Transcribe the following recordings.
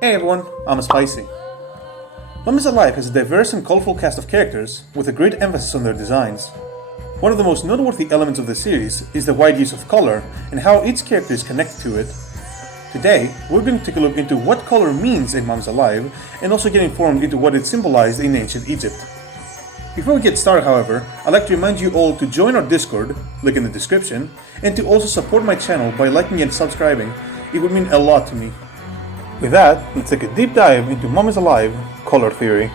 Hey everyone, I'm Spicy. Mummies Alive has a diverse and colorful cast of characters, with a great emphasis on their designs. One of the most noteworthy elements of the series is the wide use of color and how each character is connected to it. Today, we're going to take a look into what color means in Mummies Alive, and also get informed into what it symbolized in ancient Egypt. Before we get started, however, I'd like to remind you all to join our Discord, link in the description, and to also support my channel by liking and subscribing. It would mean a lot to me. With that, let's take a deep dive into Mummies Alive color theory.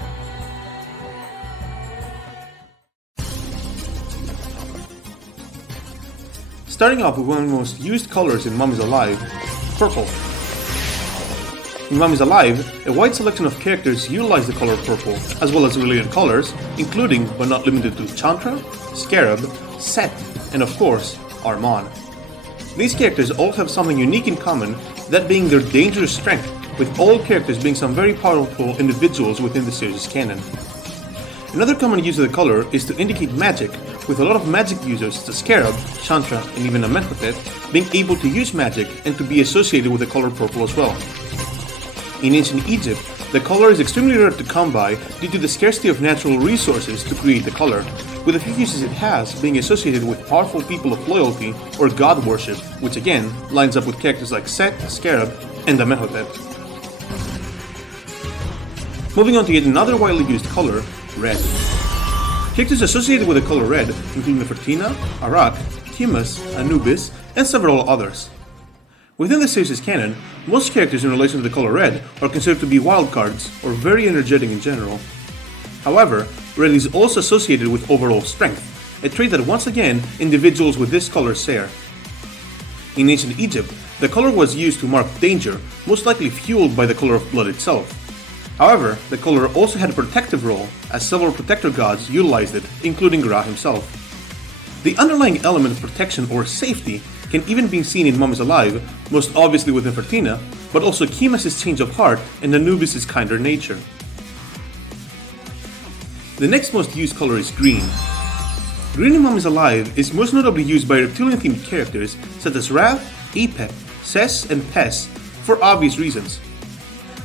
Starting off with one of the most used colors in Mummies Alive, purple. In Mummies Alive, a wide selection of characters utilize the color purple, as well as related colors, including but not limited to Chantra, Scarab, Set, and of course, Armon. These characters all have something unique in common, that being their dangerous strength, with all characters being some very powerful individuals within the series' canon. Another common use of the color is to indicate magic, with a lot of magic users such as Scarab, Chantra, and even Amenhotep being able to use magic and to be associated with the color purple as well. In ancient Egypt, the color is extremely rare to come by due to the scarcity of natural resources to create the color, with a few uses it has being associated with powerful people of loyalty or god worship, which again lines up with characters like Set, Scarab, and Amenhotep. Moving on to yet another widely used color, red. Characters associated with the color red include Nefertina, Arak, Timus, Anubis, and several others. Within the series' canon, most characters in relation to the color red are considered to be wildcards or very energetic in general. However, red is also associated with overall strength, a trait that once again individuals with this color share. In ancient Egypt, the color was used to mark danger, most likely fueled by the color of blood itself. However, the color also had a protective role, as several protector gods utilized it, including Rath himself. The underlying element of protection or safety can even be seen in Mummies Alive, most obviously with Nefertina, but also Timus' change of heart and Anubis' kinder nature. The next most used color is green. Green in Mummies Alive is most notably used by reptilian-themed characters such as Rath, Apep, Ses, and Pes, for obvious reasons.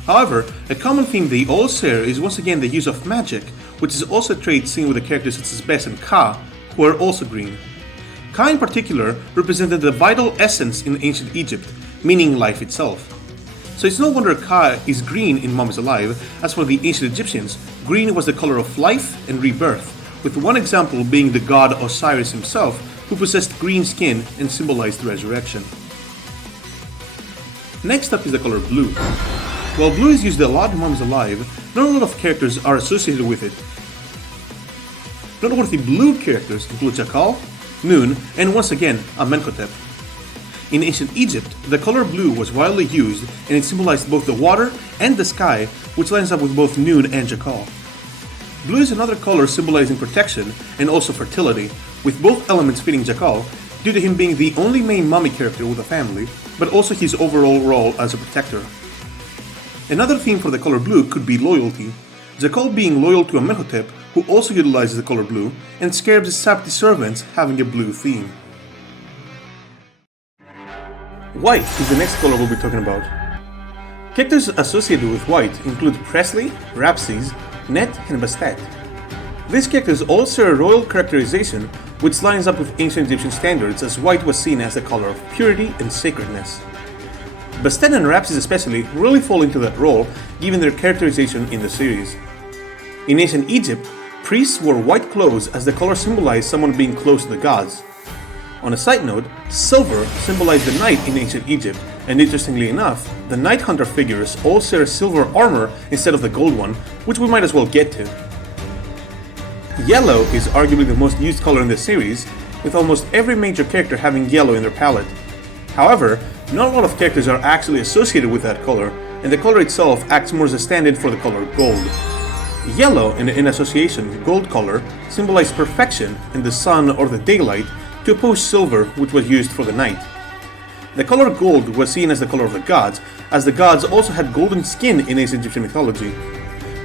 However, a common theme they all share is once again the use of magic, which is also a trait seen with the characters such as Bes and Ka, who are also green. Ka in particular represented the vital essence in ancient Egypt, meaning life itself. So it's no wonder Ka is green in Mummies Alive, as for the ancient Egyptians, green was the color of life and rebirth, with one example being the god Osiris himself, who possessed green skin and symbolized resurrection. Next up is the color blue. While blue is used a lot in Mummies Alive, not a lot of characters are associated with it. Noteworthy blue characters include Ja-Kal, Nun, and once again, Amenhotep. In ancient Egypt, the color blue was widely used, and it symbolized both the water and the sky, which lines up with both Nun and Ja-Kal. Blue is another color symbolizing protection and also fertility, with both elements fitting Ja-Kal, due to him being the only main mummy character with a family, but also his overall role as a protector. Another theme for the color blue could be loyalty, Ja-Kal being loyal to Amenhotep, who also utilizes the color blue, and Scarab's Sapti servants having a blue theme. White is the next color we'll be talking about. Characters associated with white include Presley, Rapses, Net, and Bastet. These characters all share a royal characterization, which lines up with ancient Egyptian standards, as white was seen as the color of purity and sacredness. Bastet and Rapses especially really fall into that role, given their characterization in the series. In ancient Egypt, priests wore white clothes as the color symbolized someone being close to the gods. On a side note, silver symbolized the knight in ancient Egypt, and interestingly enough, the Night Hunter figures all share silver armor instead of the gold one, which we might as well get to. Yellow is arguably the most used color in the series, with almost every major character having yellow in their palette. However, not a lot of characters are actually associated with that color, and the color itself acts more as a stand-in for the color gold. Yellow, in association with gold color, symbolized perfection in the sun or the daylight, to oppose silver, which was used for the night. The color gold was seen as the color of the gods, as the gods also had golden skin in ancient Egyptian mythology.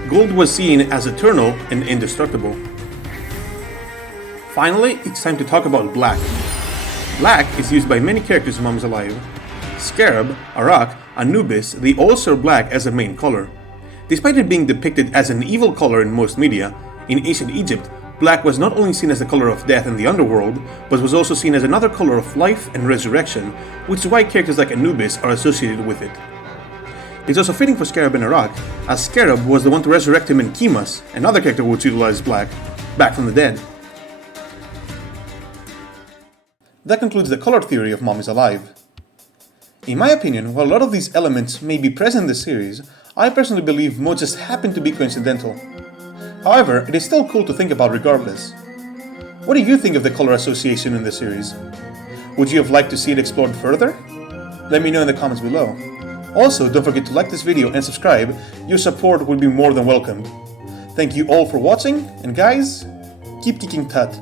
Gold was seen as eternal and indestructible. Finally, it's time to talk about black. Black is used by many characters in Mummies Alive. Scarab, Arak, Anubis, they all saw black as a main color. Despite it being depicted as an evil color in most media, in ancient Egypt, black was not only seen as the color of death in the underworld, but was also seen as another color of life and resurrection, which is why characters like Anubis are associated with it. It's also fitting for Scarab in Iraq, as Scarab was the one to resurrect him in Kimas, another character which utilized black, back from the dead. That concludes the color theory of Mummies Alive. In my opinion, while a lot of these elements may be present in the series, I personally believe most just happen to be coincidental. However, it is still cool to think about regardless. What do you think of the color association in the series? Would you have liked to see it explored further? Let me know in the comments below. Also, don't forget to like this video and subscribe, your support would be more than welcomed. Thank you all for watching, and guys, keep kicking tut.